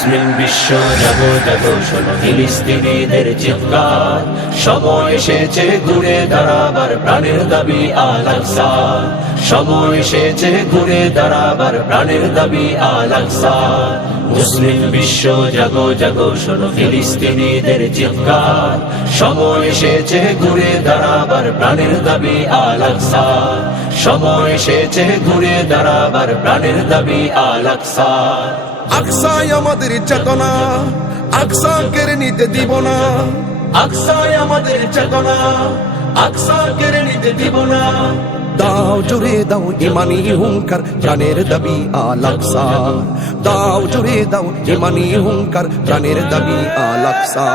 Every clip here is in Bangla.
মুসলিম বিশ্ব জাগো জাগো শোনো ফিলিস্তিনিদের চিৎকার, সময় এসেছে ঘুরে দাঁড়াবার প্রাণের দাবি আল আকসা। সময় এসেছে ঘুরে দাঁড়াবার প্রাণের দাবি আল আকসা। মুসলিম বিশ্ব জাগো জাগো শোনো ফিলিস্তিনিদের চিৎকার, সময় এসেছে ঘুরে দাঁড়াবার প্রাণের দাবি আল আকসা। সময় এসেছে ঘুরে দাঁড়াবার প্রাণের দাবি আল আকসা। আকসাই আমাদের চেতনা, আকসা কেড়ে নিতে দিব না। আকসাই আমাদের চেতনা, আকসা কেড়ে নিতে দিব না। দাও জোরে দাও ইমানি হুঙ্কার, প্রাণের দাবি আল আকসা। দাও জোরে দাও ইমানি হুঙ্কার, প্রাণের দাবি আল আকসা।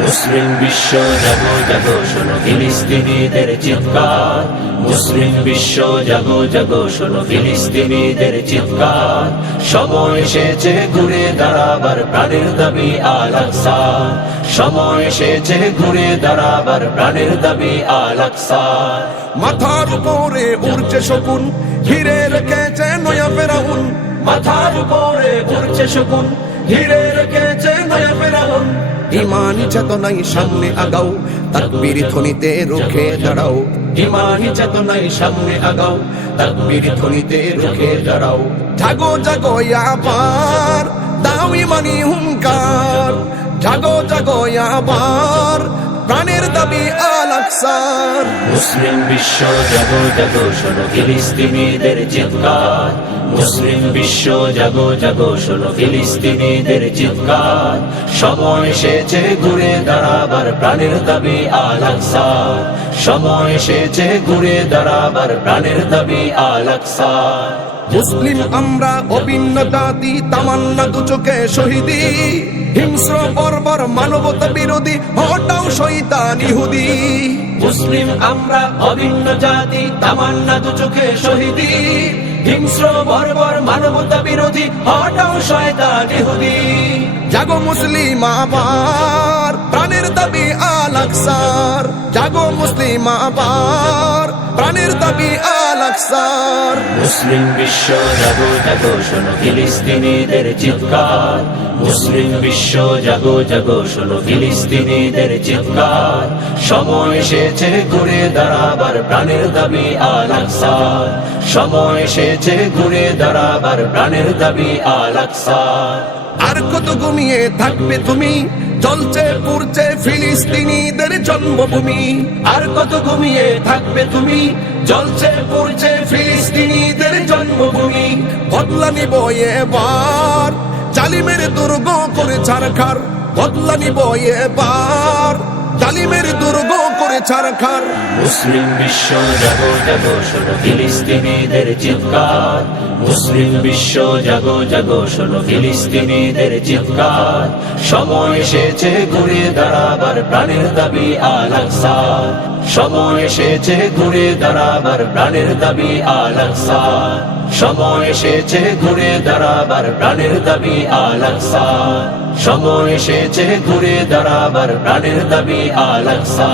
মুসলিম বিশ্ব জাগো জাগো শোনো ফিলিস্তিনিদের চিৎকার, মুসলিম বিশ্ব জাগো জাগো শোনো ফিলিস্তিনিদের চিৎকার, সময় এসেছে ঘুরে দাঁড়াবার প্রাণের দাবি আল আকসা। সময় এসেছে ঘুরে দাঁড়াবার প্রাণের দাবি আল আকসা। মাথার উপরে উড়ছে শকুন, ঘিরে রেখেছে নয়া ফেরাউন। মাথার উপরে উড়ছে শকুন, ঘিরে রেখেছে নয়া ফেরাউন। ইমানি চেতনাই সামনে আগাও, তাকবীর ধ্বনিতে রুখে দাঁড়াও। ইমানি চেতনায় সামনে আগাও, তাকবীর ধ্বনিতে রুখে দাঁড়াও। জাগো জাগো আবার, দাও ইমানি হুঙ্কার। জাগো জাগো আবার, প্রাণের দাবি আল আকসার। মুসলিম বিশ্ব জাগো জাগো শোনো ফিলিস্তিনিদের চিৎকার, মুসলিম বিশ্ব জাগো জাগো শোনো ফিলিস্তিনিদের চিৎকার, সময় এসেছে ঘুরে দাঁড়াবার প্রাণের দাবি আল আকসা। সময় এসেছে ঘুরে দাঁড়াবার প্রাণের দাবি আল আকসা। মুসলিম আমরা অভিন্ন জাতি, তামান্না দু চোখে শহীদি। হিংস্র বর্বর মানবতা বিরোধী, হটাও শয়তান ইহুদি। মুসলিম আমরা অভিন্ন জাতি, তামান্না দু চোখে শহীদি। হিংস্র বর্বর মানবতা বিরোধী, হটাও শয়তান ইহুদি। জাগো মুসলিম আবার, প্রাণের দাবি আল আকসার। জাগো মুসলিম আবার, প্রাণের দাবি আল আকসার। মুসলিম বিশ্ব জাগো জাগো শোনো ফিলিস্তিনিদের চিৎকার, মুসলিম বিশ্ব জাগো জাগো শোনো ফিলিস্তিনিদের চিৎকার, সময় এসেছে ঘুরে দাঁড়াবার প্রাণের দাবি আল আকসা। সময় এসেছে ঘুরে দাঁড়াবার প্রাণের দাবি আল আকসা। আর কত ঘুমিয়ে থাকবে তুমি, চলছে পুড়ছে ফিলিস্তিনিদের জন্মভূমি। আর কত ঘুমিয়ে থাকবে তুমি, জ্বলছে পুড়ছে ফিলিস্তিনিদের জন্মভূমি। বদলা নিব এবার, জালিমের দুর্গ করে ছারখার। বদলা নিব এবার, জালিমের দুর্গ করে ছারখার। মুসলিম বিশ্ব জাগো জাগো শোনো ফিলিস্তিনিদের চিৎকার, মুসলিম বিশ্ব জাগো জাগো শোনো ফিলিস্তিনিদের চিৎকার, সময় এসেছে ঘুরে দাঁড়াবার প্রাণের দাবি আল আকসা। সময় এসেছে ঘুরে দাঁড়াবার প্রাণের দাবি আল আকসা। সময় এসেছে ঘুরে দাঁড়াবার প্রাণের দাবি আল আকসা। সময় এসেছে ঘুরে দাঁড়াবার প্রাণের দাবি আল আকসা।